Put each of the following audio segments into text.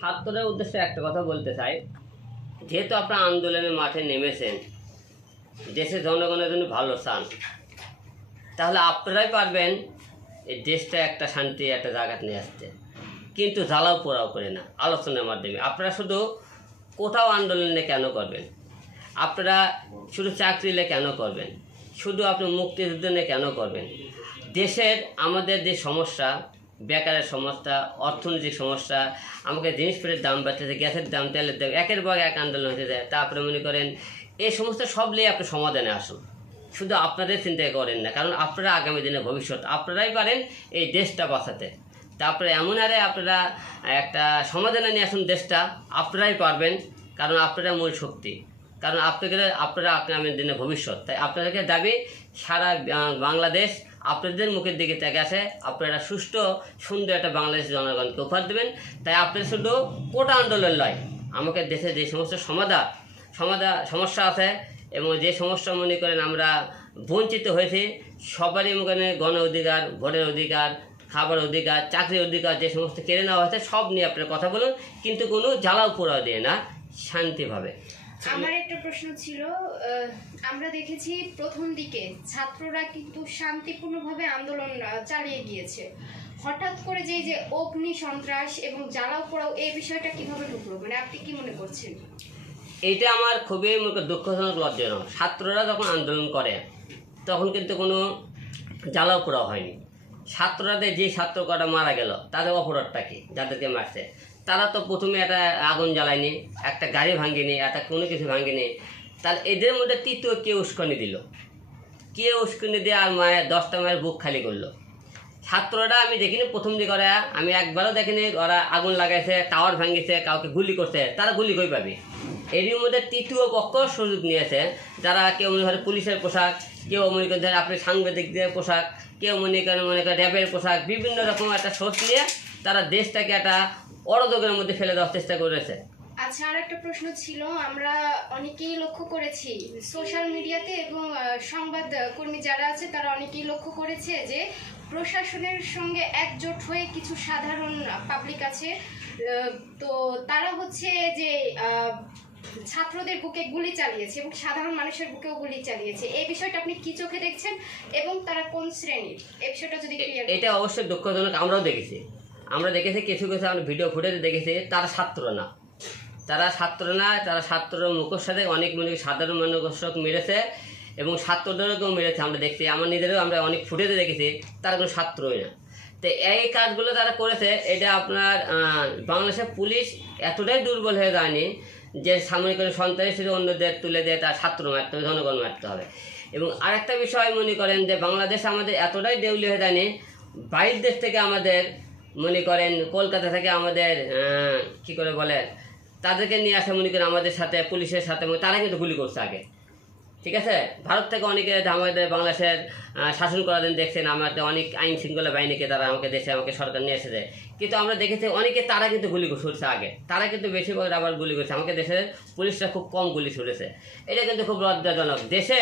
ছাত্রদের উদ্দেশ্যে একটা কথা বলতে চাই, যেহেতু আপনারা আন্দোলনের মাঠে নেমেছেন, দেশের জনগণের জন্য ভালো চান, তাহলে আপনারাই পারবেন এই দেশটা একটা শান্তি একটা জায়গায় নিয়ে আসতে। কিন্তু জ্বালাও পোড়াও করে না, আলোচনার মাধ্যমে। আপনারা শুধু কোথাও আন্দোলনে কেন করবেন? আপনারা শুধু চাকরিলে কেন করবেন? শুধু আপনি মুক্তিযুদ্ধ নিয়ে কেন করবেন? দেশের আমাদের যে সমস্যা, বেকারের সমস্যা, অর্থনৈতিক সমস্যা, আমাকে জিনিসপত্রের দাম বাড়তেছে, গ্যাসের দাম, তেলের দাম, একের পর এক আন্দোলন হতে যায়। তারপরে মনে করেন এই সমস্ত সব নিয়ে আপনি সমাধানে আসুন। শুধু আপনাদের চিন্তা করেন না, কারণ আপনারা আগামী দিনে ভবিষ্যৎ, আপনারাই পারেন এই দেশটা বাঁচাতে। তারপরে এমন আরে আপনারা একটা সমাধানে নিয়ে আসুন দেশটা, আপনারাই পারবেন, কারণ আপনারা মূল শক্তি, কারণ আপনারা আগামী দিনে ভবিষ্যৎ। তাই আপনাদেরকে দাবি, সারা বাংলাদেশ আপনাদের মুখের দিকে তাকিয়ে আছে, আপনারা সুষ্ঠু সুন্দর একটা বাংলাদেশের জনগণকে উপহার দেবেন। তাই আপনার শুধু কোটা আন্দোলন নয়, আমাকে দেশে যে সমস্ত সমস্যা আছে এবং যে সমস্যা মনে করেন আমরা বঞ্চিত হয়েছি, সবারই মনে গণ অধিকার, ভোটের অধিকার, খাবার অধিকার, চাকরির অধিকার যে সমস্ত কেড়ে নেওয়া হয়েছে, সব নিয়ে আপনারা কথা বলুন, কিন্তু কোনো জ্বালাও পোড়াও দিয়ে না, শান্তিভাবে। আমার একটা প্রশ্ন ছিল, আমরা দেখেছি প্রথম দিকে ছাত্ররা কিন্তু শান্তিপূর্ণভাবে আন্দোলন চালিয়ে গিয়েছে। হঠাৎ করে যে অগ্নি সন্ত্রাস এবং জ্বালাও পোড়াও এই বিষয়টা কিভাবে ঢুকলো, মানে আপনি কি মনে করছেন? এটা আমার খুবই দুঃখজনক, লজ্জাজনক। ছাত্ররা যখন আন্দোলন করে তখন কিন্তু কোনো জ্বালাও পোড়াও হয়নি। ছাত্রদের যে ছাত্র কটা মারা গেল, তাদের অপরাধটা কি? যাদেরকে মারছে তারা তো প্রথমে একটা আগুন জ্বালায়নি, একটা গাড়ি ভাঙেনি, একটা কোনো কিছু ভাঙেনি। তার এদের মধ্যে তৃতীয় কে উস্কানি দিল? কে উস্কানি দিয়ে আর মায়ের 10টা মায়ের বুক খালি করলো? ছাত্ররা আমি দেখিনি প্রথম দিকে, ওরা আমি একবারও দেখিনি ওরা আগুন লাগাইছে, টাওয়ার ভাঙিয়েছে, কাউকে গুলি করছে। তারা গুলি কই পাবে? এরই মধ্যে তৃতীয় পক্ষ সুযোগ নিয়েছে, যারা কেউ মনে করে পুলিশের পোশাক, কেউ মনে করেন আপনি সাংবাদিকদের পোশাক, কেউ মনে করেন র্যাবের পোশাক, বিভিন্ন রকম একটা সোর্স নিয়ে তারা দেশটাকে একটা অরাজকের মধ্যে ফেলে দেওয়ার চেষ্টা করেছে। আচ্ছা, আর একটা প্রশ্ন ছিল, আমরা অনেকেই লক্ষ্য করেছি সোশ্যাল মিডিয়াতে এবং সংবাদ কর্মী যারা আছে তারা অনেকেই লক্ষ্য করেছে যে প্রশাসনের সঙ্গে একজোট হয়ে কিছু সাধারণ পাবলিক আছে, তো তারা হচ্ছে যে ছাত্রদের বুকে গুলি চালিয়েছে এবং সাধারণ মানুষের বুকেও গুলি চালিয়েছে। এই বিষয়টা আপনি কি চোখে দেখছেন এবং তারা কোন শ্রেণীর, এই বিষয়টা যদি ক্লিয়ার। এটা অবশ্যই দুঃখজনক। আমরা দেখেছি কিছু কিছু আমরা ভিডিও ফুটেজ দেখেছি, তারা ছাত্র না, তারা ছাত্র মুখের সাথে অনেক সাধারণ মানুষ মেরেছে এবং ছাত্রদেরকেও মেরেছে। আমরা দেখছি, আমার নিজেরও আমরা অনেক ফুটেজে দেখেছি, তারা কোনো ছাত্রই না। তো এই কাজগুলো তারা করেছে, এটা আপনার বাংলাদেশের পুলিশ এতটাই দুর্বল হয়ে যায়নি যে সামনে করে সন্ত্রাসী অন্যদের তুলে দিয়ে তার ছাত্র মারতে হবে, জনগণ মারতে হবে। এবং আরেকটা বিষয় মনে করেন যে বাংলাদেশ আমাদের এতটাই দেউলি হয়ে যায়নি, বাইরের দেশ থেকে আমাদের মনে করেন কলকাতা থেকে আমাদের কি করে বলে তাদেরকে নিয়ে আসে, মনে করেন আমাদের সাথে পুলিশের সাথে, তারা কিন্তু গুলি করছে আগে। ঠিক আছে, ভারত থেকে অনেকে আমাদের বাংলাদেশের শাসন করার দিন দেখছেন, আমাদের অনেক আইন শৃঙ্খলা বাহিনীকে তারা আমাকে সরকার নিয়ে এসেছে, কিন্তু আমরা দেখেছি অনেকে তারা কিন্তু গুলি ছুটছে আগে, তারা কিন্তু বেশিরভাগ আবার গুলি করছে। আমাকে দেশের পুলিশরা খুব কম গুলি ছুটেছে। এটা কিন্তু খুব লজ্জাজনক। দেশে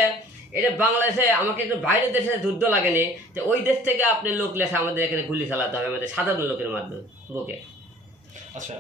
এটা বাংলাদেশে আমাকে একটু বাইরের দেশে যুদ্ধ লাগেনি যে ওই দেশ থেকে আপনি লোক লেসে আমাদের এখানে গুলি চালাতে হবে আমাদের সাধারণ লোকের মাধ্যমে বুকে। আচ্ছা।